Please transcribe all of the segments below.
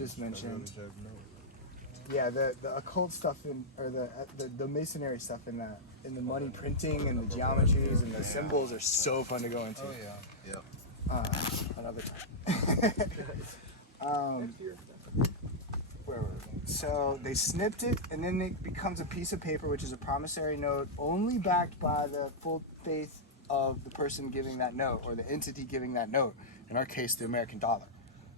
just mentioned. Yeah, the occult stuff or the masonry stuff in the money printing and the geometries and the symbols are so fun to go into. Oh yeah. Another time. Where were we? So they snipped it, and then it becomes a piece of paper, which is a promissory note, only backed by the full faith of the person giving that note, or the entity giving that note. In our case, the American dollar.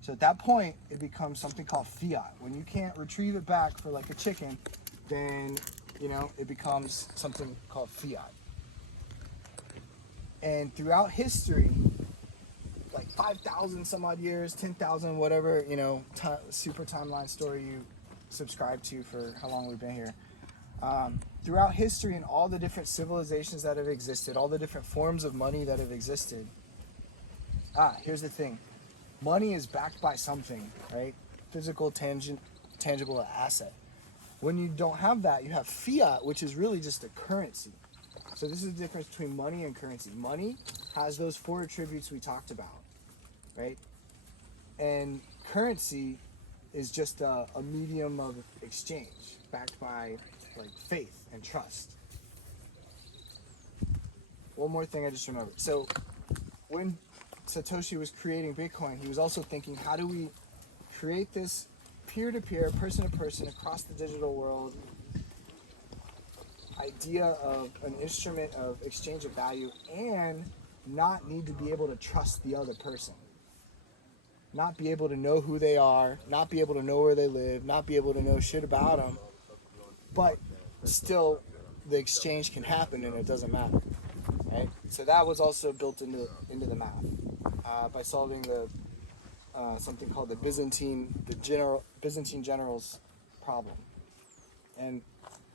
So at that point, it becomes something called fiat. When you can't retrieve it back for like a chicken, then it becomes something called fiat. And throughout history, like 5,000 some odd years, 10,000, whatever, super timeline story you subscribe to for how long we've been here. Throughout history and all the different civilizations that have existed, all the different forms of money that have existed. Here's the thing. Money is backed by something, right? Physical, tangible asset. When you don't have that, you have fiat, which is really just a currency. So this is the difference between money and currency. Money has those 4 attributes we talked about, right? And currency is just a medium of exchange backed by like faith and trust. One more thing I just remembered. So when Satoshi was creating Bitcoin, he was also thinking, how do we create this peer-to-peer, person-to-person across the digital world idea of an instrument of exchange of value and not need to be able to trust the other person. Not be able to know who they are, not be able to know where they live, not be able to know shit about them, but still the exchange can happen and it doesn't matter, right? So that was also built into the math by solving the something called the Byzantine generals problem. And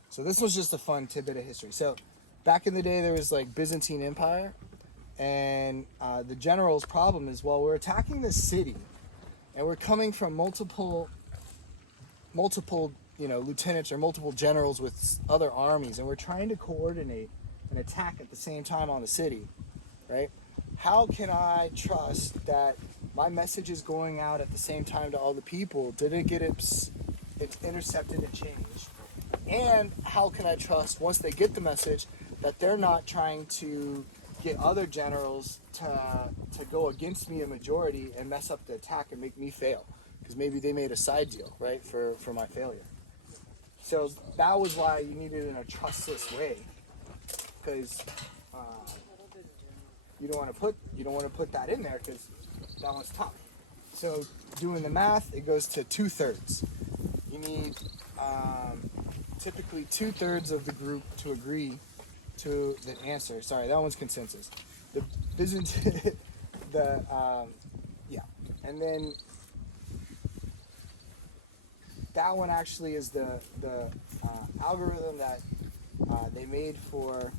so this was just a fun tidbit of history. So back in the day, there was like Byzantine Empire, and the general's problem is, well, we're attacking this city, and we're coming from multiple lieutenants or multiple generals with other armies, and we're trying to coordinate an attack at the same time on the city, right? How can I trust that my message is going out at the same time to all the people? Did it get it's intercepted and changed? And how can I trust, once they get the message, that they're not trying to get other generals to go against me, a majority, and mess up the attack and make me fail? Because maybe they made a side deal, right, for my failure. So that was why you needed it in a trustless way, because you don't want to put that in there, because that one's tough. So doing the math, it goes to 2/3. You need typically 2/3 of the group to agree to the answer. Sorry, that one's consensus. The Byzantine, and then that one actually is the algorithm that they made for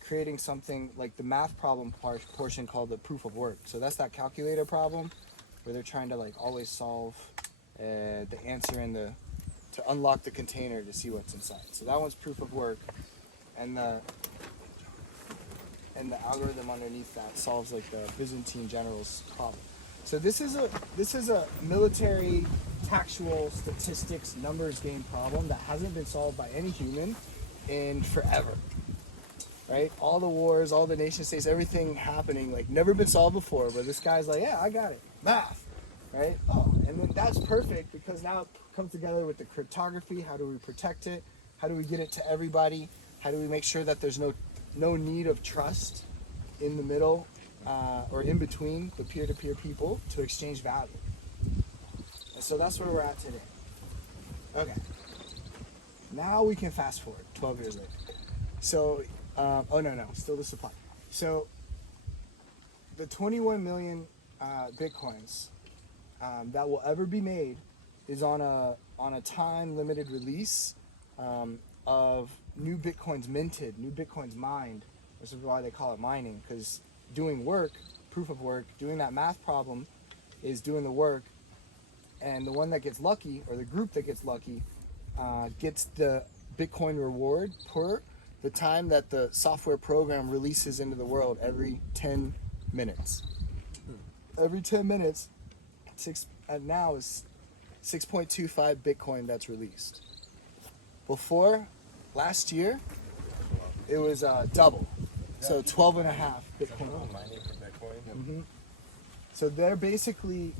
creating something like the math problem portion called the proof of work. So that's that calculator problem where they're trying to like always solve the answer in to unlock the container to see what's inside. So that one's proof of work, and the algorithm underneath that solves like the Byzantine generals problem. So this is a military tactual statistics numbers game problem that hasn't been solved by any human in forever. Right? All the wars, all the nation states, everything happening, like never been solved before, but this guy's like, yeah, I got it. Math. Right? Oh, and then that's perfect because now it comes together with the cryptography. How do we protect it? How do we get it to everybody? How do we make sure that there's no need of trust in the middle or in between the peer-to-peer people to exchange value? And so that's where we're at today. Okay. Now we can fast forward 12 years later. So, still the supply. So the 21 million Bitcoins that will ever be made is on a time limited release of new Bitcoins minted, new Bitcoins mined. This is why they call it mining, because doing work, proof of work, doing that math problem is doing the work, and the one that gets lucky, or the group that gets lucky, gets the Bitcoin reward per the time that the software program releases into the world every 10 minutes. Every 10 minutes, at now is 6.25 Bitcoin that's released. Before, last year, it was double. So 12 and a half Bitcoin. Mining for Bitcoin. Mm-hmm. So they're basically,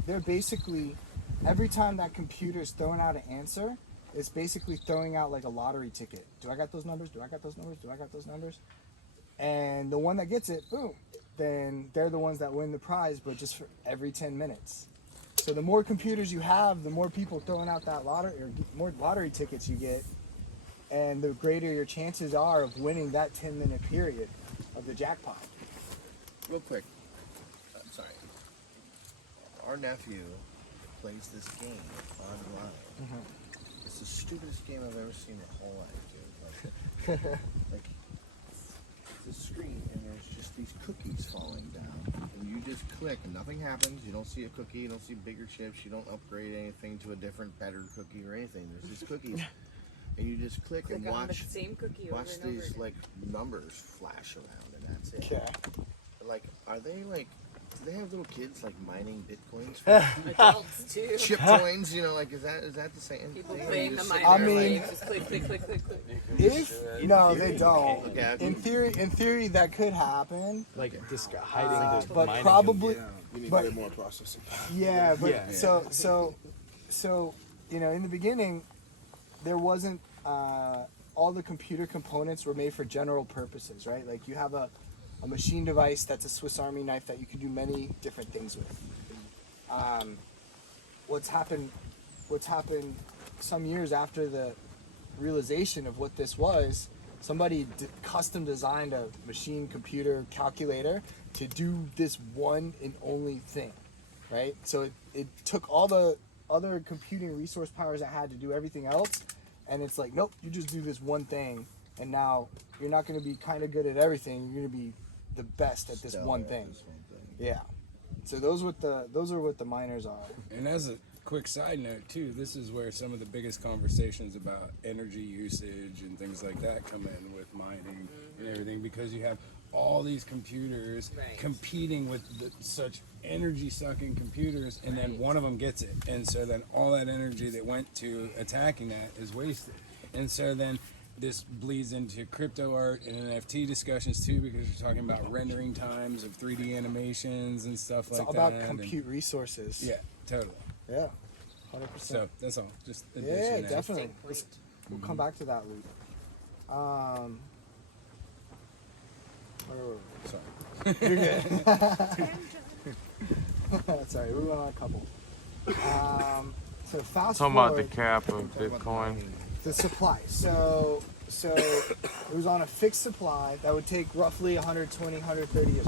every time that computer's throwing out an answer, it's basically throwing out like a lottery ticket. Do I got those numbers? Do I got those numbers? Do I got those numbers? And the one that gets it, boom, then they're the ones that win the prize, but just for every 10 minutes. So the more computers you have, the more people throwing out that lottery, or more lottery tickets you get, and the greater your chances are of winning that 10-minute period of the jackpot. Real quick, I'm sorry. Our nephew plays this game online. Mm-hmm. It's the stupidest game I've ever seen in my whole life, dude. Like it's a screen and there's just these cookies falling down. And you just click and nothing happens. You don't see a cookie, you don't see bigger chips, you don't upgrade anything to a different, better cookie or anything. There's these cookies. And you just click and on watch the same cookie watch over and these over like numbers flash around and that's it. Okay. Like, are they like, do they have little kids like mining bitcoins? Adults too. Chip coins, you know, like is that the same People thing? playing You the just sit miner there, I mean- games, just click, click, click, click, click. If no, they don't. Okay. In theory, that could happen. Like this guy hiding the But mining. probably, You need but way more processing. yeah, but Yeah. so you know, in the beginning, there wasn't all the computer components were made for general purposes, right? Like you have a machine device that's a Swiss Army knife that you can do many different things with. What's happened some years after the realization of what this was, somebody custom designed a machine computer calculator to do this one and only thing, right? So it took all the other computing resource powers it had to do everything else, and it's like, nope, you just do this one thing, and now you're not going to be kind of good at everything. You're going to be the best at this one thing. Yeah. So those are what the miners are. And as a quick side note too, this is where some of the biggest conversations about energy usage and things like that come in with mining and everything, because you have all these computers Right. competing with such energy sucking computers, and then one of them gets it, and so then all that energy that went to attacking that is wasted. And so then this bleeds into crypto art and NFT discussions too, because you're talking about rendering times of 3D animations and stuff It's like all that. about compute resources. Yeah, totally. Yeah. 100%. So that's all. Just Yeah, addition there. definitely. Point. We'll come back to that, Luke. Where were we? Sorry. You're good. Sorry, we went on a couple. So fast Talking about forward, the cap of Bitcoin. the supply. So it was on a fixed supply that would take roughly 120, 130 years.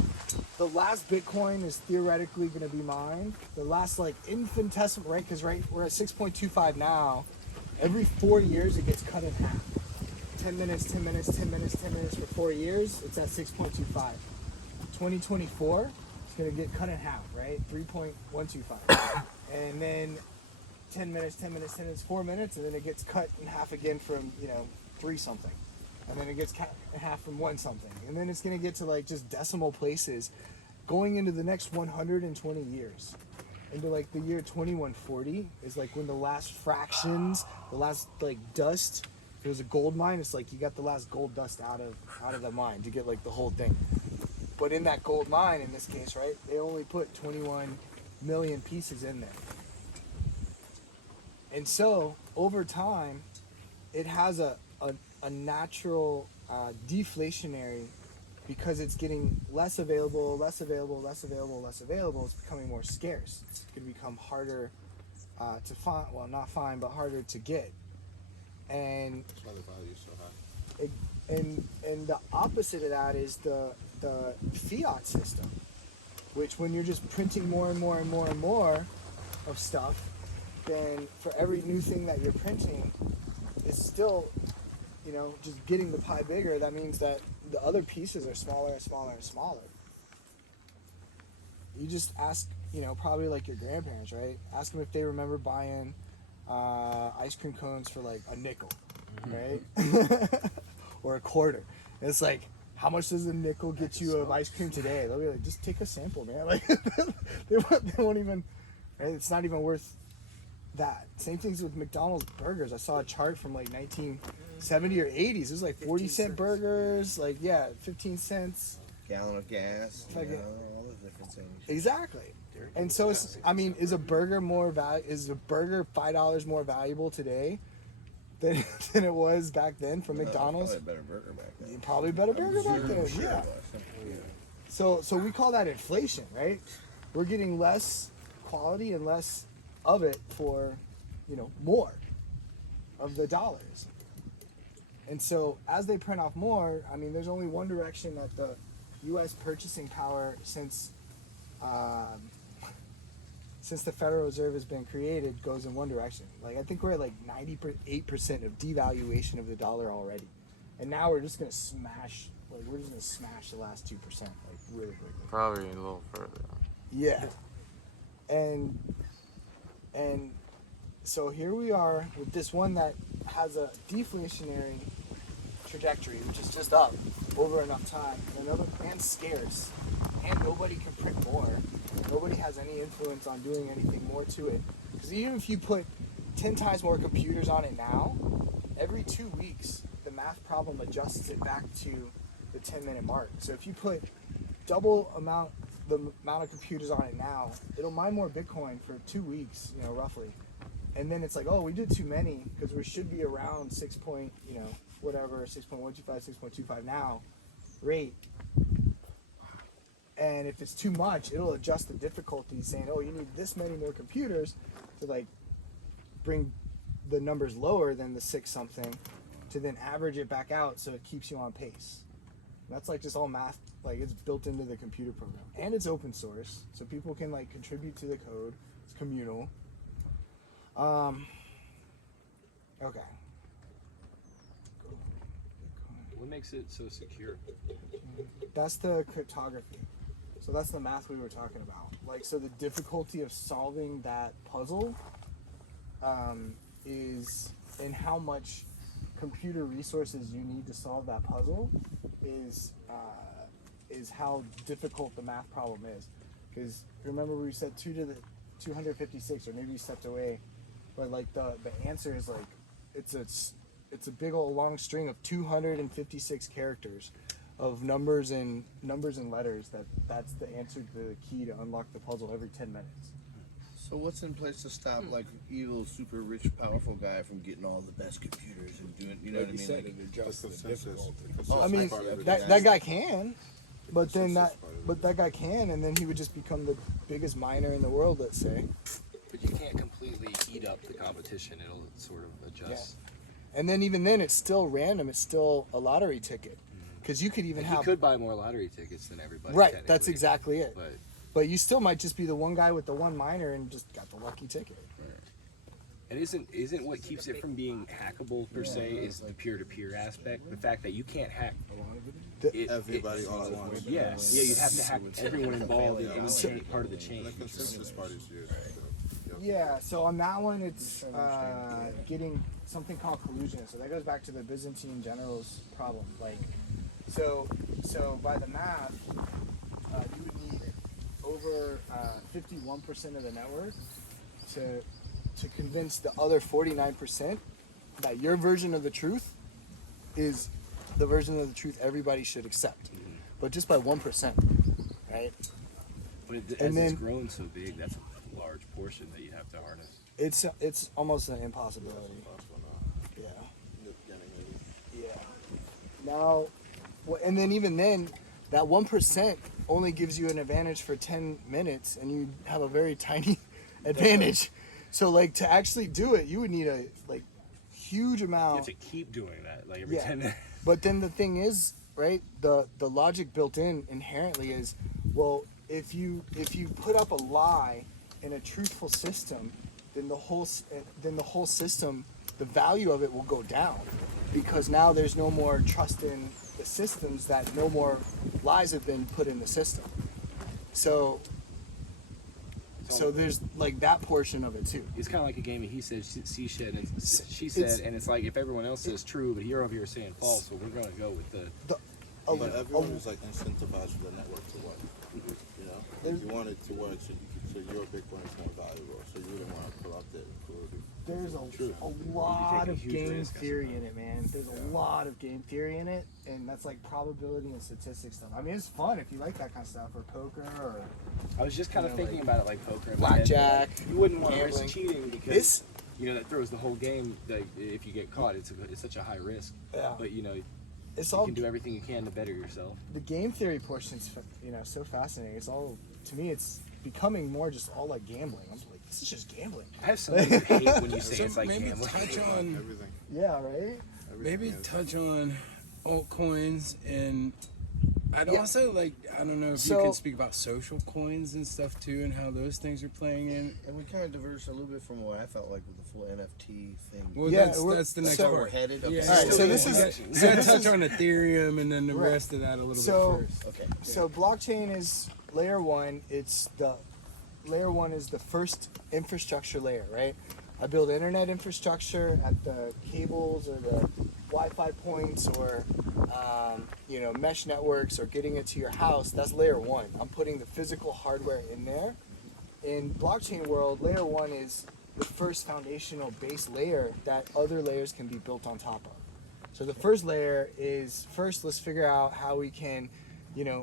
The last Bitcoin is theoretically going to be mined. The last like infinitesimal, right? Because we're at 6.25 now. Every 4 years it gets cut in half. 10 minutes, 10 minutes, 10 minutes, 10 minutes for 4 years. It's at 6.25. 2024, it's going to get cut in half, right? 3.125. And then 10 minutes, 10 minutes, 10 minutes, 4 minutes, and then it gets cut in half again from, 3 something. And then it gets cut in half from 1 something. And then it's going to get to like just decimal places going into the next 120 years. Into like the year 2140 is like when the last fractions, the last like dust. If it was a gold mine, it's like you got the last gold dust out of the mine to get like the whole thing. But in that gold mine, in this case, right, they only put 21 million pieces in there. And so over time, it has a natural deflationary, because it's getting less available, less available, less available, less available. It's becoming more scarce. It's going to become harder to find. Well, not find, but harder to get. And That's why the value is so high. and the opposite of that is the fiat system, which when you're just printing more and more and more and more of stuff, then for every new thing that you're printing, it's still, just getting the pie bigger. That means that the other pieces are smaller and smaller and smaller. You just ask, probably like your grandparents, right? Ask them if they remember buying ice cream cones for like a nickel, right? Or a quarter. And it's like, how much does a nickel get you of ice cream today? They'll be like, just take a sample, man. Like they won't even right? It's not even worth that. Same things with McDonald's burgers. I saw a chart from like 1970 or 80s. It was like 40-cent burgers, like 15 cents. Gallon of gas, Like you it- know, all the different things. Exactly. And so it's, I mean, is a burger $5 more valuable today than than it was back then from McDonald's? Probably a better burger back then. Probably a better burger back then. Sure Yeah. it was. So we call that inflation, right? We're getting less quality and less of it for, more of the dollars. And so as they print off more, I mean, there's only one direction that the U.S. purchasing power since the Federal Reserve has been created goes in one direction. Like I think we're at like 98% of devaluation of the dollar already, and now we're just gonna smash. Like we're just gonna smash the last 2%, like really quickly. Probably a little further. Yeah, and so here we are with this one that has a deflationary trajectory, which is just up over enough time, and another and scarce, and nobody can print more. Nobody has any influence on doing anything more to it. Because even if you put 10 times more computers on it now, every 2 weeks the math problem adjusts it back to the 10-minute mark. So if you put double the amount of computers on it now, it'll mine more Bitcoin for 2 weeks, roughly. And then it's like, oh, we did too many because we should be around 6.25 now rate. And if it's too much, it'll adjust the difficulty, saying, oh, you need this many more computers to like bring the numbers lower than the 6 something to then average it back out so it keeps you on pace. And that's like just all math, like it's built into the computer program. And it's open source, so people can like contribute to the code. It's communal. Okay. What makes it so secure? That's the cryptography. So that's the math we were talking about. Like, so the difficulty of solving that puzzle is, and how much computer resources you need to solve that puzzle is how difficult the math problem is. Because remember we said 2 to the 256, or maybe you stepped away, but like the answer is like it's a big old long string of 256 characters of numbers and letters. That's the answer to the key to unlock the puzzle every 10 minutes. So what's in place to stop like evil, super rich, powerful guy from getting all the best computers and doing, you know Like what I you mean? said, Like, it adjusts the Consensus. difficulty. I mean, Part of it. that guy can, but then that guy can, and then he would just become the biggest miner in the world, let's say. But you can't completely heat up the competition. It'll sort of adjust. And then even then, it's still random. It's still a lottery ticket, because you could even And he have could buy more lottery tickets than everybody. right. That's technically. exactly it. But But you still might just be the one guy with the one miner and just got the lucky ticket. and isn't what keeps it from being hackable per se is the peer-to-peer aspect. The fact that you can't hack Everybody all at once. Yeah, you'd have to hack everyone involved in any part of the chain. And the consensus party is used. Yeah, so on that one, it's getting something called collusion. So that goes back to the Byzantine generals problem. Like, so by the math, you would need over 51% of the network to convince the other 49% that your version of the truth is the version of the truth everybody should accept, but just by 1%, right? But And as then- it's grown so big, that's a large portion that you have to harness. It's almost an impossibility. Yeah. Yeah. Now, and then even then, that 1% only gives you an advantage for 10 minutes, and you have a very tiny advantage. So, like, to actually do it, you would need a huge You amount. have to keep doing that, like every Yeah. 10 minutes. But then the thing is, right? The logic built in inherently is, well, if you put up a lie in a truthful system, then the whole system, the value of it will go down, because now there's no more trust in the systems, that no more lies have been put in the system. So there's like that portion of it too. It's kind of like a game of he said, she said, and she said, and it's like if everyone else says true, but you're over here saying false, so we're going to go with the. But everyone is like incentivized for the network to work. You know, if you want it to work, so you So your Bitcoin is more valuable. So you wouldn't want to corrupt it. There's True. a lot a of huge game risk, theory in it, man. There's a lot of game theory in it, and that's like probability and statistics stuff. I mean, it's fun if you like that kind of stuff, or poker, or I was just kind of You know, thinking like about it like poker. in my head, but, blackjack, like, you wouldn't want to gambling. risk cheating because This- you know that throws the whole game. Like, if you get caught, it's such a high risk. Yeah. But you know, it's you all can do everything you can to better yourself. the game theory portion's so fascinating. It's all, to me, it's becoming more just all like gambling. I'm like, this is just gambling. I have somebody who hate when you say So it's like maybe gambling. touch on Everything. Yeah, right. maybe Everything is- touch on altcoins, and I'd Yeah. also like, I don't know if So- you can speak about social coins and stuff too, and how those things are playing in. And we kind of diverged a little bit from what I felt like with the full NFT thing. Well, Yeah, that's the next so- We're part. headed. Okay. Yeah, All right, so this is- we gotta touch on Ethereum and then the Right. rest of that a little So- bit first. Okay. So blockchain is layer one. Layer one is the first infrastructure layer, right? I build internet infrastructure at the cables or the Wi-Fi points or mesh networks or getting it to your house. That's layer one. I'm putting the physical hardware in there. In blockchain world, layer one is the first foundational base layer that other layers can be built on top of. So the first layer is let's figure out how we can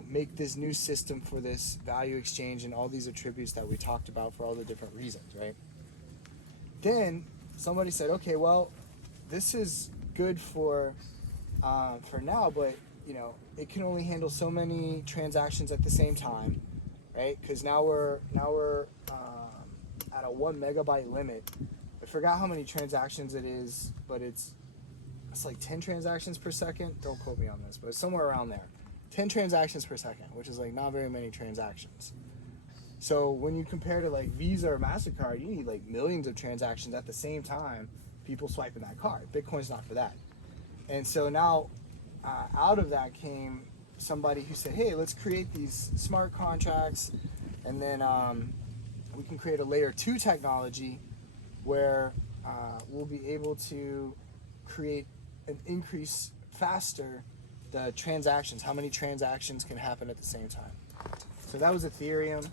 make this new system for this value exchange and all these attributes that we talked about for all the different reasons, right? Then somebody said, okay, well, this is good for now, but it can only handle so many transactions at the same time, right? Because now we're at a 1 megabyte limit. I forgot how many transactions it is, but it's like 10 transactions per second. Don't quote me on this, but it's somewhere around there. 10 transactions per second, which is like not very many transactions. So when you compare to like Visa or MasterCard, you need like millions of transactions at the same time, people swiping that card. Bitcoin's not for that. And so now out of that came somebody who said, hey, let's create these smart contracts, and then we can create a layer 2 technology where we'll be able to create an increase faster the transactions, how many transactions can happen at the same time. So that was Ethereum,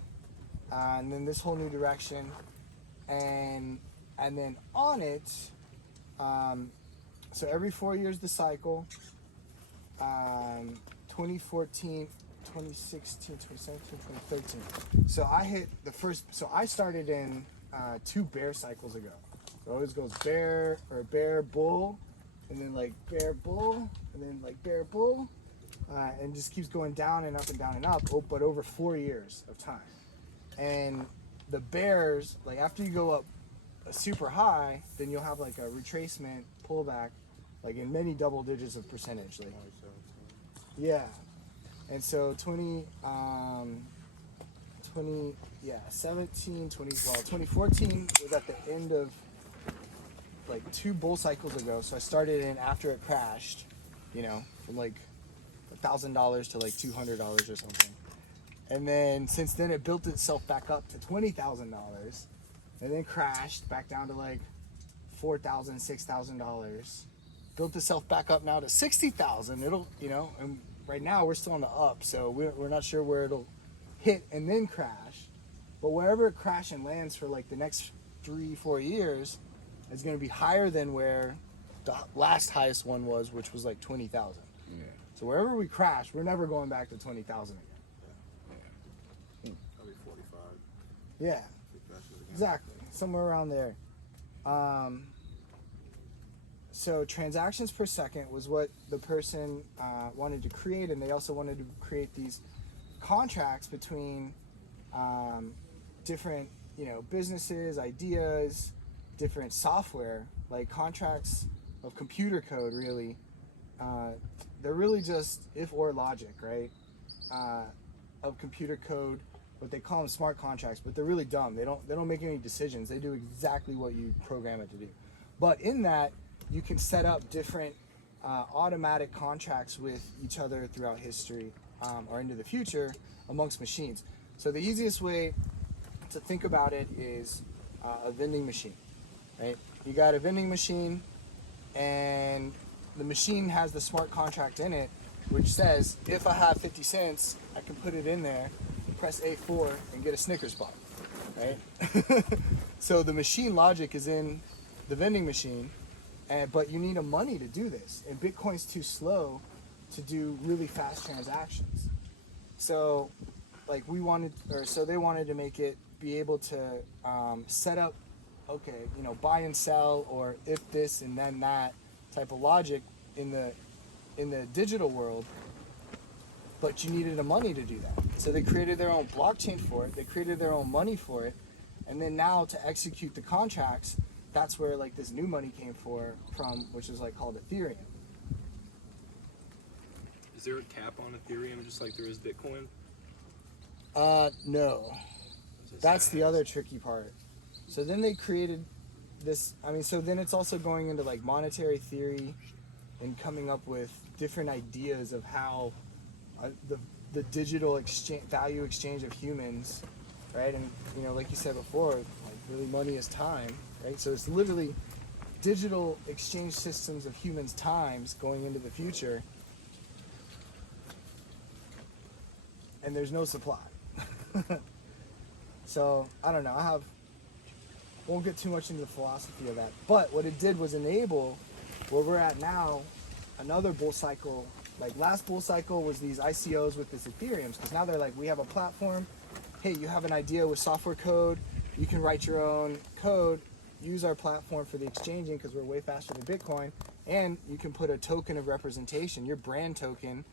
and then this whole new direction, and then on it, so every 4 years the cycle, 2014, 2016, 2017, 2013. So I hit the first, so I started in 2 bear cycles ago. It always goes bear, bull, and then like bear, bull, and then like bear, bull, and just keeps going down and up and down and up, but over 4 years of time. And the bears, like after you go up super high, then you'll have like a retracement pullback, like in many double digits of percentage. Like, yeah. And so 2014 was at the end of like 2 bull cycles ago. So I started in after it crashed, from like $1,000 to like $200 or something. And then since then it built itself back up to $20,000 and then crashed back down to like $4,000, $6,000. Built itself back up now to 60,000. It'll, and right now we're still on the up, so we're not sure where it'll hit and then crash. But wherever it crashes and lands for like the next 3-4 years is going to be higher than where the last highest one was, which was like 20,000. Yeah. So wherever we crash, we're never going back to 20,000 again. Probably 45. Yeah, If it crashes again. exactly. Somewhere around there. So transactions per second was what the person wanted to create, and they also wanted to create these contracts between different, businesses, ideas, different software, like contracts of computer code. Really, they're really just if/or logic, right? Of computer code. But they call them smart contracts, but they're really dumb. They don't make any decisions. They do exactly what you program it to do. But in that, you can set up different automatic contracts with each other throughout history or into the future amongst machines. So the easiest way to think about it is a vending machine, right? You got a vending machine, and the machine has the smart contract in it, which says if I have 50 cents, I can put it in there, press A4, and get a Snickers bar. right? So the machine logic is in the vending machine, but you need a money to do this, and Bitcoin's too slow to do really fast transactions. So, like they wanted to make it be able to set up, okay, you know, buy and sell, or if this and then that type of logic in the digital world. But you needed a money to do that. So they created their own blockchain for it. They created their own money for it. And then now to execute the contracts, that's where like this new money came from, which is like called Ethereum. Is there a cap on Ethereum just like there is Bitcoin? No. That's the other tricky part. So then they created this, so then it's also going into like monetary theory and coming up with different ideas of how the digital value exchange of humans, right? And you know, like you said before, like really money is time, right? So it's literally digital exchange systems of humans' times going into the future, and there's no supply. So I don't know. Won't get too much into the philosophy of that. But what it did was enable where we're at now, another bull cycle. Like last bull cycle was these ICOs with this Ethereum, because now they're like, we have a platform. Hey, you have an idea with software code. You can write your own code, use our platform for the exchanging because we're way faster than Bitcoin. And you can put a token of representation, your brand token,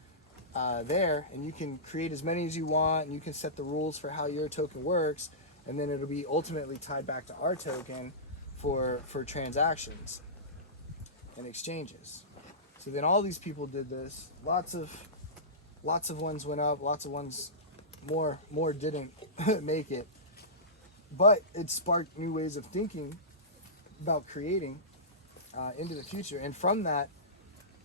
there, and you can create as many as you want, and you can set the rules for how your token works, and then it'll be ultimately tied back to our token for transactions and exchanges. So then all these people did this. Lots of ones went up, lots of ones more didn't make it. But it sparked new ways of thinking about creating into the future. And from that,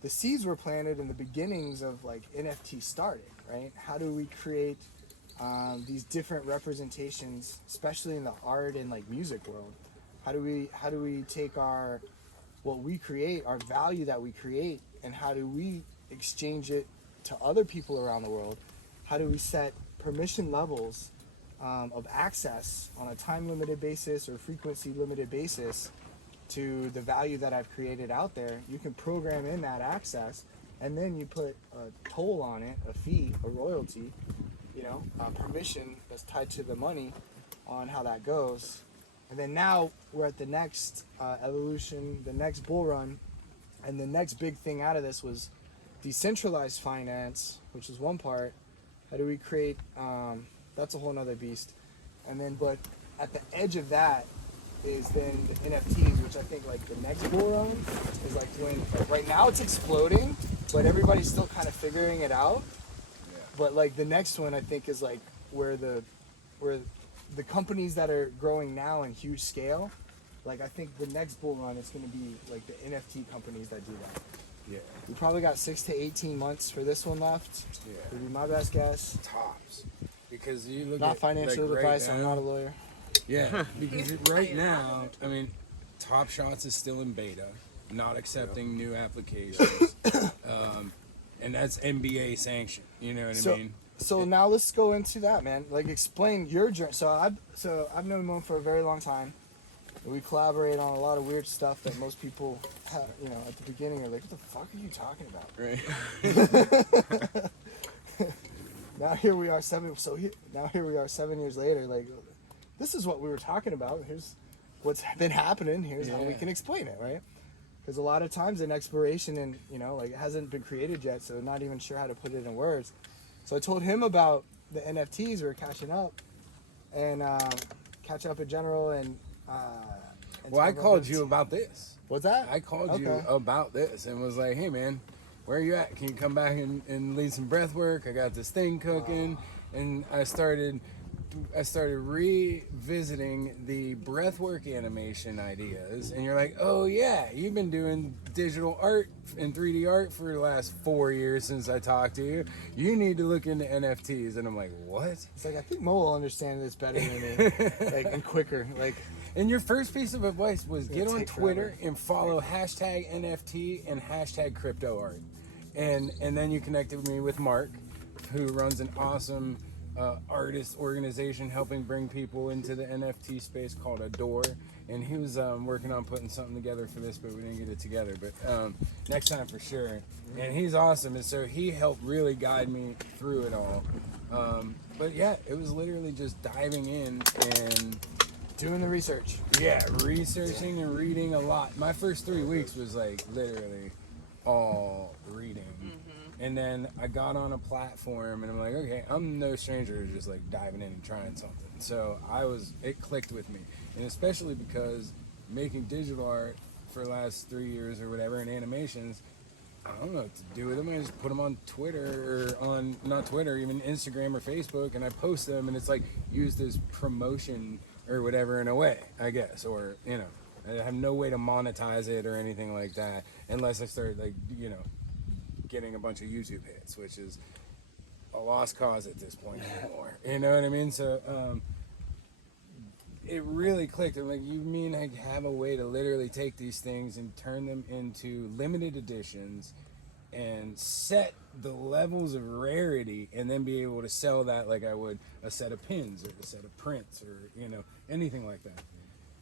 the seeds were planted and the beginnings of like NFT started, right? How do we create these different representations, especially in the art and like music world? How do we take what we create, our value that we create, and how do we exchange it to other people around the world? How do we set permission levels of access on a time limited basis or frequency limited basis to the value that I've created out there? You can program in that access, and then you put a toll on it, a fee, a royalty, you know, permission that's tied to the money on how that goes. And then now we're at the next evolution, the next bull run, and the next big thing out of this was decentralized finance, which is one part. How do we create, that's a whole nother beast. And then, but at the edge of that is then the NFTs, which I think like the next bull run is like when, like right now it's exploding, but everybody's still kind of figuring it out. Yeah. But like the next one I think is like where the companies that are growing now in huge scale, like I think the next bull run is going to be like the NFT companies that do that. Yeah. We probably got 6 to 18 months for this one left. Yeah. Would be my best guess. Tops. Because you look Not at financial like, advice. right I'm now, not a lawyer. Yeah, because right now, I mean, Top Shots is still in beta, not accepting new applications, and that's NBA sanctioned. You know what I mean? So now let's go into that, man. Like, explain your journey. So I've known Moon for a very long time. We collaborate on a lot of weird stuff that most people, you know, at the beginning are like, "What the fuck are you talking about?" Right. Now here we are 7 years later. Like, this is what we were talking about. Here's what's been happening. Here's how we can explain it, right? Because a lot of times in exploration, and you know, like it hasn't been created yet, so not even sure how to put it in words. So I told him about the NFTs. We were catching up, and catch up in general, and Well, I called you about this. What's that? I called you about this and was like, "Hey, man, where are you at? Can you come back and lead some breath work? I got this thing cooking." And I started revisiting the breathwork animation ideas, and you're like, "Oh yeah, you've been doing digital art and 3D art for the last 4 years since I talked to you. You need to look into NFTs." And I'm like, "What?" It's like, I think Mo will understand this better than me, like, and quicker. Like, and your first piece of advice was get on take Twitter forever. and follow hashtag NFT and hashtag CryptoArt, and then you connected me with Mark, who runs an awesome artist organization helping bring people into the NFT space called Adore, and he was working on putting something together for this, but we didn't get it together. But next time for sure. And he's awesome, and so he helped really guide me through it all. But yeah, it was literally just diving in and Doing the research. yeah, researching and reading a lot. My first 3 weeks was like literally all reading. And then I got on a platform and I'm like, okay, I'm no stranger to just like diving in and trying something. So it clicked with me. And especially because making digital art for the last 3 years or whatever and animations, I don't know what to do with them. I just put them on Twitter or on, not Twitter, even Instagram or Facebook, and I post them, and it's like used as promotion or whatever in a way, I guess. Or, you know, I have no way to monetize it or anything like that unless I start, like, you know, getting a bunch of YouTube hits, which is a lost cause at this point anymore. You know what I mean? So, it really clicked. I'm like, you mean I have a way to literally take these things and turn them into limited editions and set the levels of rarity and then be able to sell that like I would a set of pins or a set of prints or, you know, anything like that.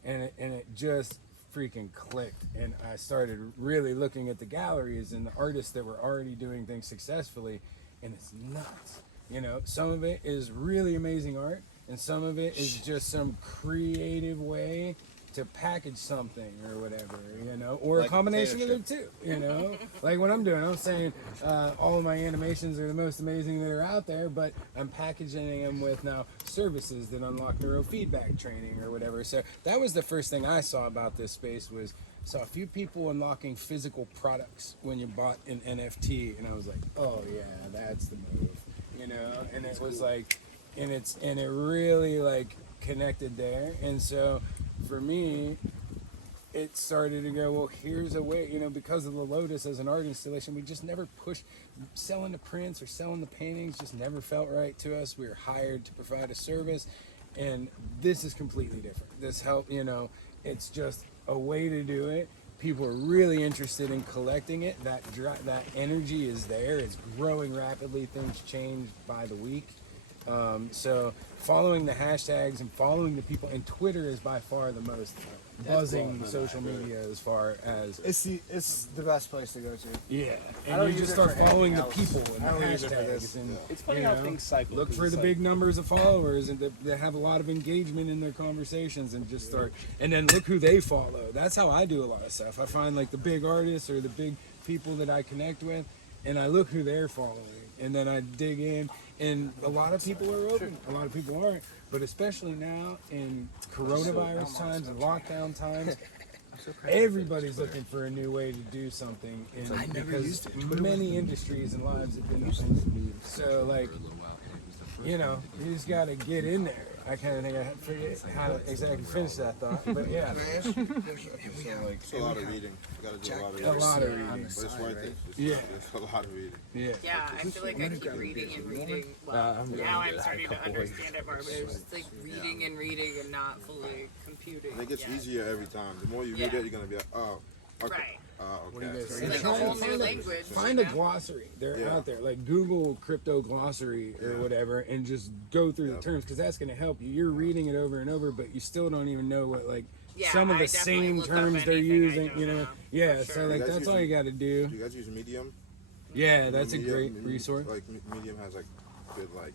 And it just freaking clicked. And I started really looking at the galleries and the artists that were already doing things successfully, and it's nuts. You know, some of it is really amazing art, and some of it is just some creative way to package something or whatever, you know, or Like a combination of potato the two, you know. Like what I'm doing, I'm saying all of my animations are the most amazing that are out there, but I'm packaging them with now services that unlock neurofeedback training or whatever. So that was the first thing I saw about this space was saw a few people unlocking physical products when you bought an NFT, and I was like, oh yeah, that's the move, you know. And it was like, and it really like connected there. And so for me, it started to go, well, here's a way, you know, because of the Lotus as an art installation, we just never pushed selling the prints or selling the paintings, just never felt right to us. We were hired to provide a service, and this is completely different. This help, you know, it's just a way to do it. People are really interested in collecting it. That energy is there. It's growing rapidly. Things change by the week. So following the hashtags and following the people, and Twitter is by far the most buzzing social media as far as It's the best place to go to. yeah. I don't And you use just it for start following the anything else. people and I the don't use it for this. hashtags and It's funny you how know, things cycle. look 'cause for it's the like- big numbers of followers and that have a lot of engagement in their conversations and just start and then look who they follow. That's how I do a lot of stuff. I find like the big artists or the big people that I connect with, and I look who they're following, and then I dig in. And a lot of people are open, a lot of people aren't. But especially now in coronavirus times and lockdown times, everybody's looking for a new way to do something. And because many industries and lives have been affected. So like, you know, you just got to get in there. I kind of think I forget how to exactly finish that thought, but yeah, So like, It's a lot of reading. You gotta do a lot of a reading. lot of reading. But it's worth it. Yeah. It's a lot of reading. Yeah. Yeah, I feel like I keep reading and reading. Well, now I'm starting to understand it more, but it was just like reading and reading and not fully computing. And it gets yet. easier every time. The more you read Yeah. it, you're gonna be like, oh, okay. Right. Oh, What do you okay. guys It's think? like a Try whole to new language. Find you a know? glossary. They're Yeah. out there. Like Google crypto glossary or Yeah. whatever, and just go through the Yep. terms because that's going to help you. You're reading it over and over, but you still don't even know what like Yeah, some of I the definitely same look up terms they're anything I using. don't You know, know, yeah. for So sure. like You guys that's all usually- you got to do. Do you guys use Medium? Yeah, that's a Medium- great Me- resource. Like Medium has like good like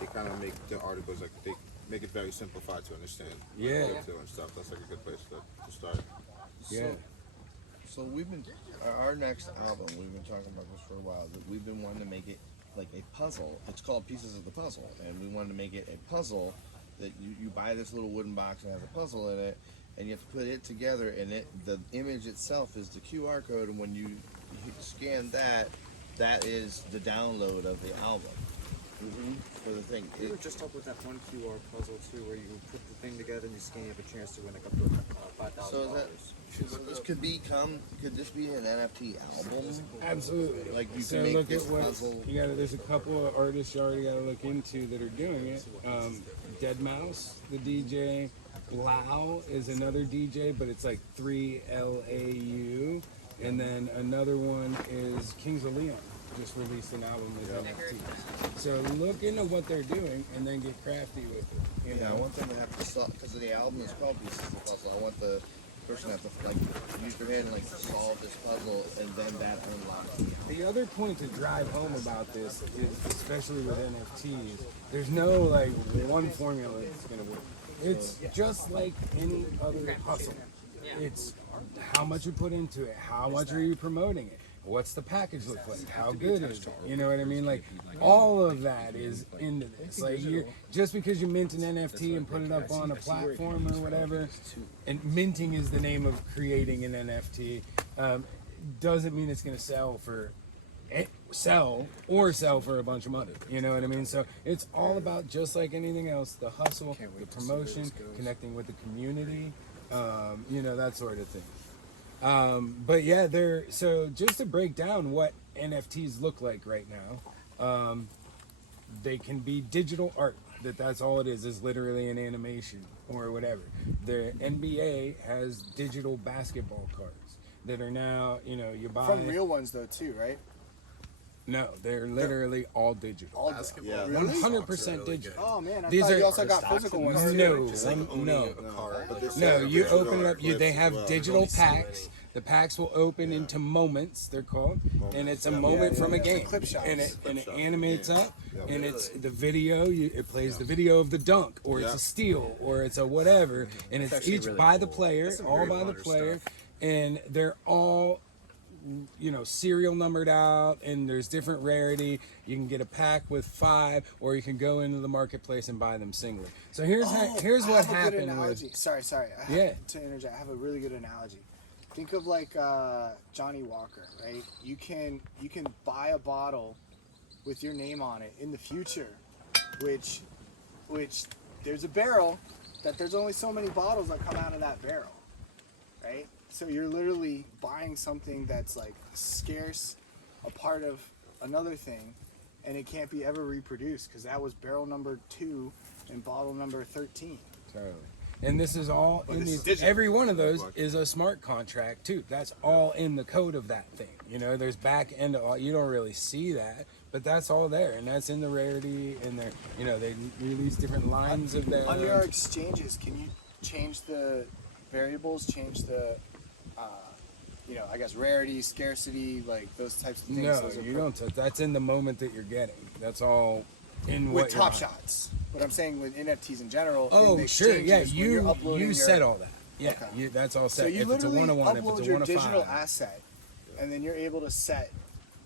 they kind of make the articles like they make it very simplified to understand. like, Yeah. crypto and stuff. That's like a good place to start. Yeah. So we've been our next album. We've been talking about this for a while. That we've been wanting to make it like a puzzle. It's called Pieces of the Puzzle, and we wanted to make it a puzzle that you buy this little wooden box and has a puzzle in it, and you have to put it together. And the image itself is the QR code, and when you scan that, that is the download of the album for the thing. We were just up with that one QR puzzle too, where you put the thing together and you scan, you have a chance to win like up to $5,000. So is that so this could this be an NFT album? Absolutely. Like you So can make look this at what puzzle. you got. There's a couple of artists you already got to look into that are doing it. Dead Mouse, the DJ. Blau is another DJ, but it's like 3LAU. And then another one is Kings of Leon. just released an album with NFTs. So look into what they're doing and then get crafty with it. You Yeah, I know? want them to have to solve, because the album is called Pieces of the Puzzle. I want the person to have to like use their head and like solve this puzzle, and then that unlocks the album. The other point to drive home about this is, especially with NFTs, there's no like one formula that's going to work. It's just like any other hustle. It's how much you put into it, how much are you promoting it, what's the package look like, how good is it, you know what I mean? Like all of that is into this. Like just because you mint an NFT and put it up on a platform or whatever, and minting is the name of creating an NFT, doesn't mean it's going to sell for a bunch of money. You know what I mean? So it's all about, just like anything else, the hustle, the promotion, connecting with the community, you know, that sort of thing. But yeah, so just to break down what NFTs look like right now, they can be digital art. That's all it is literally an animation or whatever. The NBA has digital basketball cards that are now, you know, you buy. From real ones though too, right? No, they're literally all digital. All Yeah. 100% digital. Oh man, I These thought are- you also got physical ones too. No. But this No, is you original open it up. clips They as have well. digital packs. The packs will open into moments. They're called, and it's a moment from a game. Clip shots. And it Clip shots. animates up, Yeah. and it's the video. It plays the video of the dunk, or it's Yeah. a steal, or it's a whatever, and it's actually each really by the cool. player, That's some all very by the modern player, stuff. and they're all, you know, serial numbered out, and there's different rarity. You can get a pack with 5, or you can go into the marketplace and buy them singly. So here's I what have a good happened analogy. with. Sorry. Yeah. To interject, I have a really good analogy. Think of like Johnny Walker, right? You can buy a bottle with your name on it in the future, which there's a barrel that there's only so many bottles that come out of that barrel, right? So you're literally buying something that's like scarce, a part of another thing, and it can't be ever reproduced because that was barrel number 2 and bottle number 13. Totally. And this is all in this is these. digital. Every one of those is a smart contract too. That's all in the code of that thing. You know, there's back end. You don't really see that, but that's all there, and that's in the rarity. And they're, you know, they release different lines of their. On your exchanges, can you change the variables? Change the, you know, I guess rarity, scarcity, like those types of things. No, Those are you don't. That's in the moment that you're getting. That's all in with what Top you're buying. Shots. But I'm saying with NFTs in general. in Oh, the sure. Yeah, exchanges, when you're uploading you your- set all that. Yeah, Okay. that's all set. So you If it's a literally 1-on-1, if upload it's a your 1-5. digital asset, and then you're able to set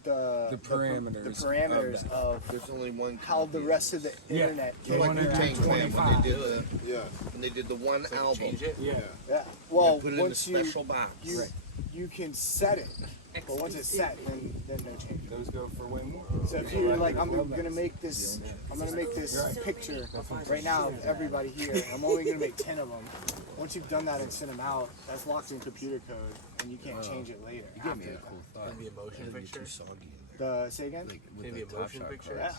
the parameters the parameters of that. of There's only one. how the rest of the Yeah. internet The can one Like at Wu-Tang Clan when 25. they did the Yeah. when they did the one album. Change it. Yeah. Yeah. Well, Put it in a once you special box. you can set it, but once it's set, then no change. Those go for way more. So if you're like, I'm gonna make this picture right now of everybody here. I'm only gonna make 10 of them. Once you've done that and sent them out, that's locked in computer code, and you can't change it later. You gave me a after cool thought. Maybe a motion picture. the say again? Maybe a motion picture. Yeah.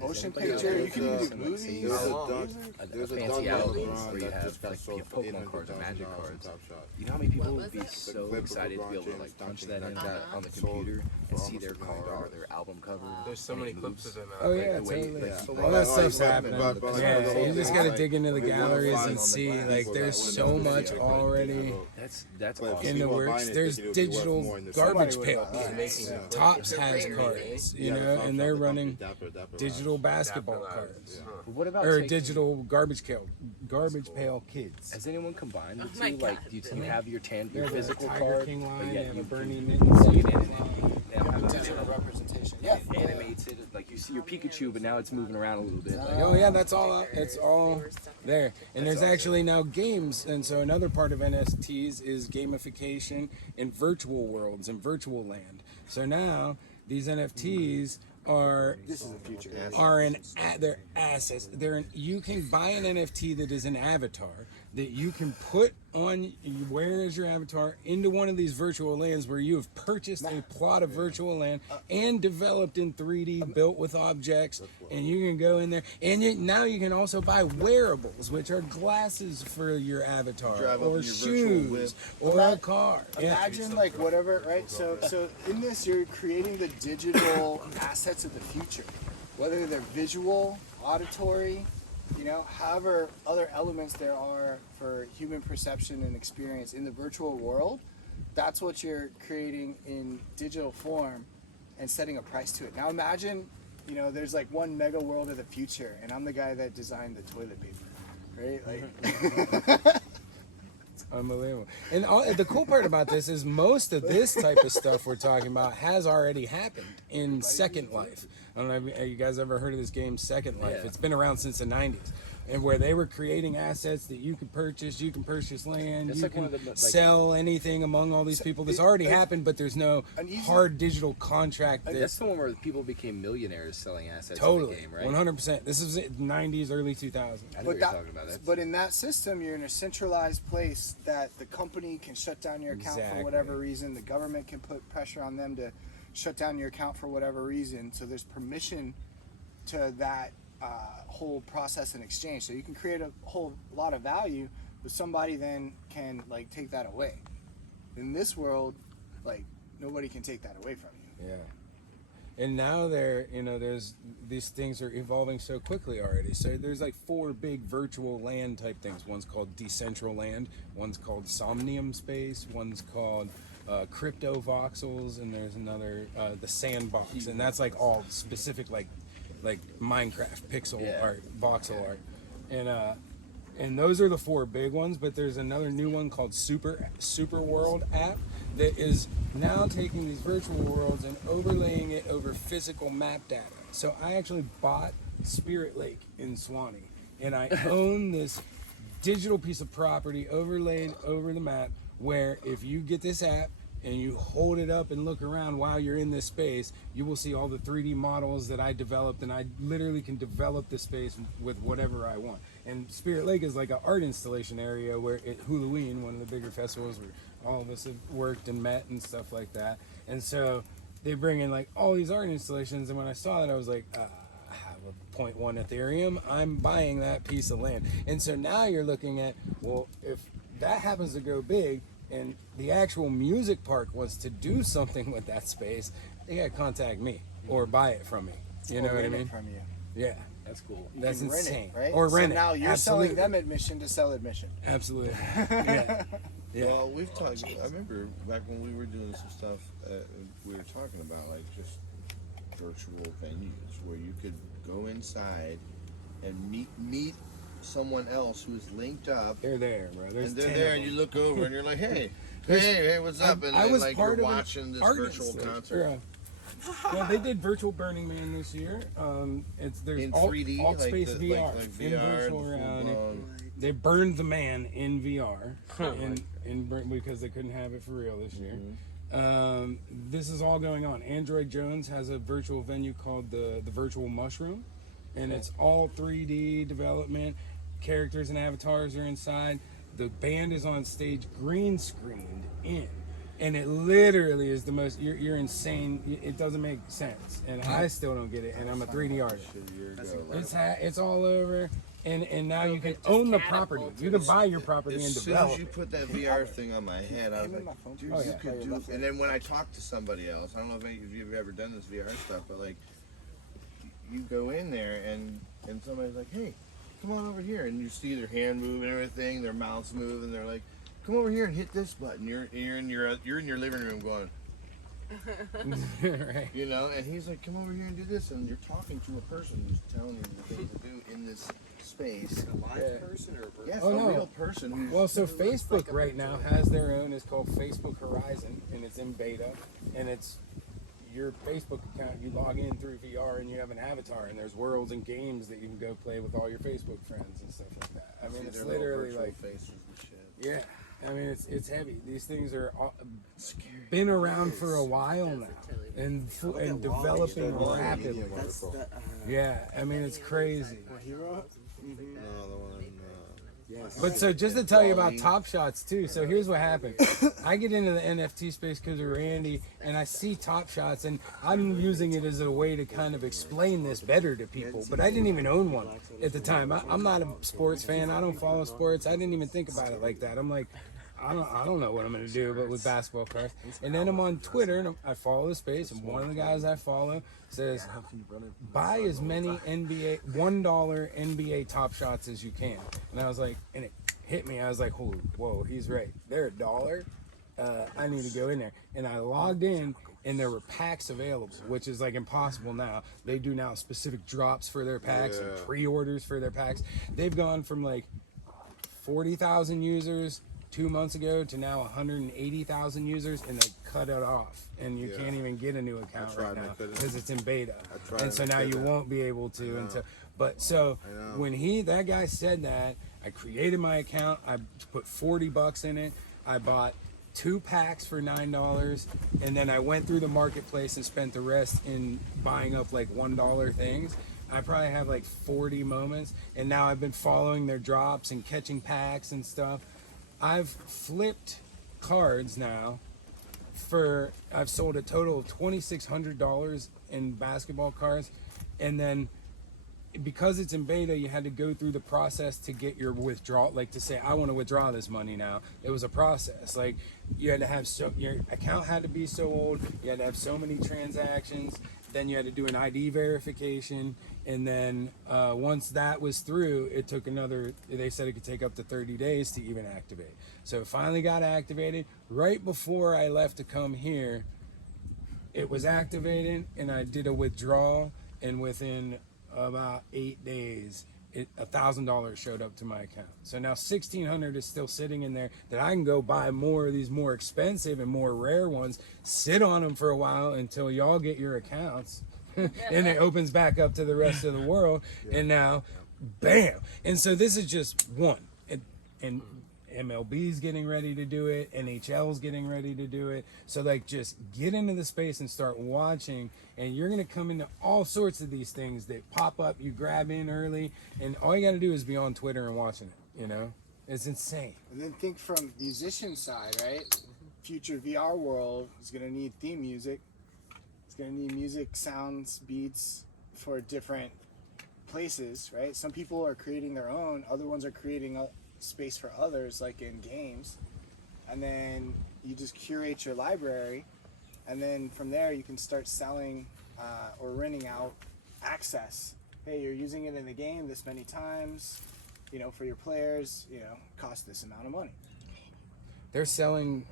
Motion picture. You can even do movies. There's a long? dunk. There's a fancy dunk on album LeBron where you that have, just got like, sold your for Pokemon cards or $800,000 Magic in cards. Top Shot. You know how many people What would be was it? so clip of excited to be able to LeBron like punch James that in dunking on the sold computer for and see almost their $1 million. card or their album cover? There's so and many it clips moves. of him out Oh there. yeah, the way- totally. like, So All that stuff's but- happening. but- but- Yeah, but- you just gotta like, dig into the we wanna galleries find and see. people Like, that there's wouldn't so have much been already digital. That's But awesome. in the people are works. buying it There's thinking it would be worth digital more in the garbage future. pail Somebody kids. making Yeah. Tops They're has rare, cards, Yeah, you the know, Top and Shot, they're the running company, Dapper digital Labs. basketball Labs. cards. But what about Or taking- digital garbage pail kids. Has anyone combined the Oh my two? Like, God. you have your There's a physical Tiger card, King line, but they yet have you a Bernie can Mittens plug it in line. and now have Digital representation. Yeah. it animates it. Like, you see your Pikachu, but now it's moving around a little bit. Like, Oh yeah, that's all. It's all there. And there's actually now games, and so another part of NFTs is gamification in virtual worlds and virtual land. So now these NFTs are This is the future. they're assets. You can buy an NFT that is an avatar that you can put on, you wear as your avatar into one of these virtual lands where you have purchased a plot of virtual land and developed in 3D, built with objects, and you can go in there. And now you can also buy wearables, which are glasses for your avatar, Drive up or in your virtual shoes, or a car. Imagine like whatever, right? So in this, you're creating the digital assets of the future, whether they're visual, auditory, however other elements there are for human perception and experience in the virtual world. That's what you're creating in digital form and setting a price to it. Now imagine, there's like one mega world of the future, and I'm the guy that designed the toilet paper, right? Like. Unbelievable. And the cool part about this is most of this type of stuff we're talking about has already happened in Second Life. I don't know if you guys ever heard of this game, Second Life. Yeah. It's been around since the 90s. And where they were creating assets that you can purchase land, That's you like one can of the, like, sell anything among all these people. This already happened, but there's no hard digital contract. That's the one where people became millionaires selling assets Totally, in the game, right? 100%. This is 90s, early 2000s. I know what you're talking about. But in that system, you're in a centralized place that the company can shut down your account for whatever reason. The government can put pressure on them to shut down your account for whatever reason. So there's permission to that whole process and exchange. So you can create a whole lot of value, but somebody then can like take that away. In this world, like nobody can take that away from you. Yeah. And now there's these things are evolving so quickly already. So there's like 4 big virtual land type things. One's called Decentraland, one's called Somnium Space, one's called Crypto Voxels, and there's another the Sandbox, and that's like all specific like Minecraft pixel art, voxel art, and those are the 4 big ones. But there's another new one called Super World app that is now taking these virtual worlds and overlaying it over physical map data. So I actually bought Spirit Lake in Swanee, and I own this digital piece of property overlaid over the map, where if you get this app and you hold it up and look around while you're in this space, you will see all the 3D models that I developed, and I literally can develop the space with whatever I want. And Spirit Lake is like an art installation area where at Halloween, one of the bigger festivals where all of us have worked and met and stuff like that. And so they bring in like all these art installations, and when I saw that, I was like, I have a 0.1 Ethereum, I'm buying that piece of land. And so now you're looking at, well, if that happens to go big, and the actual music park wants to do something with that space, they gotta contact me or buy it from me. You know what I mean? From you. Yeah, That's cool. that's Rent insane. it, right? Or rent so it. now you're Absolutely. selling them admission to sell admission. Absolutely. Yeah. Yeah. Well, we've talked. I remember back when we were doing some stuff. We were talking about like just virtual venues where you could go inside and meet someone else who's linked up. They're there, bro. There's And they're 10 there, of and you them. look over, and you're like, hey, what's up? And I then, was like part you're of an watching this art virtual installation. concert. Well, they did virtual Burning Man this year. There's In alt, 3D, alt like space the- VR, like in VR, virtual the reality. full-blown- They burned the man in VR, because they couldn't have it for real this year. This is all going on. Android Jones has a virtual venue called the Virtual Mushroom, and it's all 3D development. Characters and avatars are inside. The band is on stage, green screened in, and it literally is the most. You're insane. It doesn't make sense, and I still don't get it. And I'm a 3D artist. It's all over. And now you can own the property. You can buy your property and As soon develop as you it. put that VR thing on my head, I was like, dude, Oh, you yeah. could do. And then when I talk to somebody else, I don't know if any of you have ever done this VR stuff, but like, you go in there and somebody's like, hey, come on over here, and you see their hand move and everything, their mouths move, and they're like, come over here and hit this button. You're in your living room going, Right. you know, and he's like, come over here and do this, and you're talking to a person who's telling you the things to do in this space. A live person or a person? Yes, Oh, a no. real person who's Well, so Facebook right now has their own. It's called Facebook Horizon, and it's in beta. And it's your Facebook account. You log in through VR, and you have an avatar. And there's worlds and games that you can go play with all your Facebook friends and stuff like that. I mean, it's their little literally virtual like, faces and shit. yeah. I mean, it's heavy. These things are been around for a while now, and developing rapidly. Yeah, I mean, it's crazy. No, the one. Yeah, But so just to tell you about Top Shots too. So here's what happened. I get into the NFT space because of Randy, and I see Top Shots, and I'm using it as a way to kind of explain this better to people. But I didn't even own one at the time. I'm not a sports fan. I don't follow sports. I didn't even think about it like that. I'm like, I don't know what I'm gonna do, but with basketball cards. And then I'm on Twitter and I follow the space, and one of the guys I follow says, buy as many $1 NBA Top Shots as you can. And I was like, and it hit me. I was like, holy, whoa, he's right. They're $1. I need to go in there. And I logged in, and there were packs available, which is like impossible now. They do now specific drops for their packs and pre-orders for their packs. They've gone from like 40,000 users 2 months ago to now 180,000 users, and they cut it off, and you can't even get a new account right now because it's in beta, and so now you won't be able to until. But so when that guy said that, I created my account. I put $40 in it. I bought 2 packs for $9, and then I went through the marketplace and spent the rest in buying up like $1 things. I probably have like 40 moments, and now I've been following their drops and catching packs and stuff. I've flipped cards now I've sold a total of $2,600 in basketball cards, and then because it's in beta, you had to go through the process to get your withdrawal, like to say, I want to withdraw this money now. It was a process. Like you had to have your account had to be so old, you had to have so many transactions, then you had to do an ID verification, and then once that was through, it took they said it could take up to 30 days to even activate. So it finally got activated. Right before I left to come here, it was activated, and I did a withdrawal, and within about 8 days, $1,000 showed up to my account. So now $1,600 is still sitting in there that I can go buy more of these more expensive and more rare ones, sit on them for a while until y'all get your accounts, and it opens back up to the rest of the world, and now, bam! And so this is just one, and MLB's getting ready to do it, NHL's getting ready to do it. So like, just get into the space and start watching, and you're gonna come into all sorts of these things that pop up. You grab in early, and all you gotta do is be on Twitter and watching it. You know, it's insane. And then think from musician side, right? Future VR world is gonna need theme music. It's gonna need music, sounds, beats for different places, right? Some people are creating their own. Other ones are creating a space for others, like in games. And then you just curate your library, and then from there you can start selling or renting out access. Hey, you're using it in the game this many times, for your players, cost this amount of money. They're selling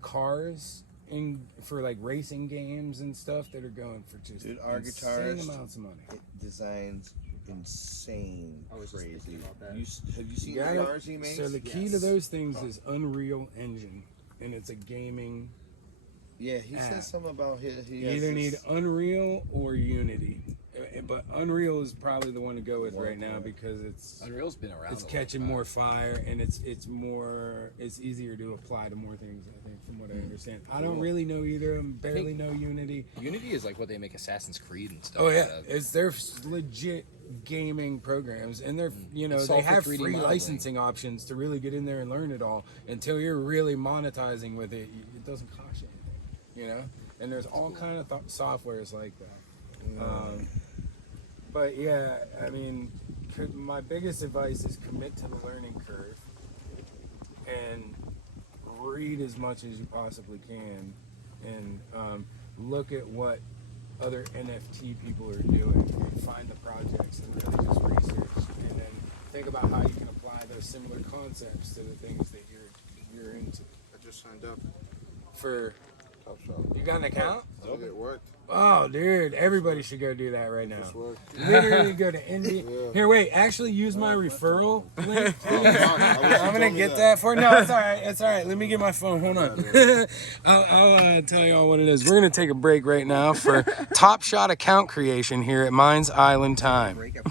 cars for like racing games and stuff that are going for just our insane guitarist, amounts of money. It designs insane, crazy. About Have you seen You the gotta- cars he makes? So the key to those things is Unreal Engine, and it's a gaming. Yeah, he app. says something about he You has either need this- Unreal or Unity, but Unreal is probably the one to go with right now because Unreal's been around. it's a long catching time. more fire, and it's easier to apply to more things, I think, from what I understand. I don't really know either of them, barely know Unity. Unity is like what they make Assassin's Creed and stuff. Oh yeah, out of. it's their legit gaming programs, and they're It's they all for have 3D free modeling. licensing options to really get in there and learn it all. Until you're really monetizing with it, it doesn't cost you anything, And there's all kind of softwares like that. But yeah, I mean, my biggest advice is commit to the learning curve and read as much as you possibly can, and look at what other NFT people are doing and find the projects and really just research, and then think about how you can apply those similar concepts to the things that you're into. I just signed up. For Top Shot. you got an account? It worked. Oh, dude, everybody should go do that right now. It worked. Literally go to India. Here, wait, actually use my referral link, please. I'm gonna get that for no, it's all right. It's all right. Let me get my phone. Hold on. I'll tell y'all what it is. We're gonna take a break right now for Top Shot account creation here at Mines Island Time. break up.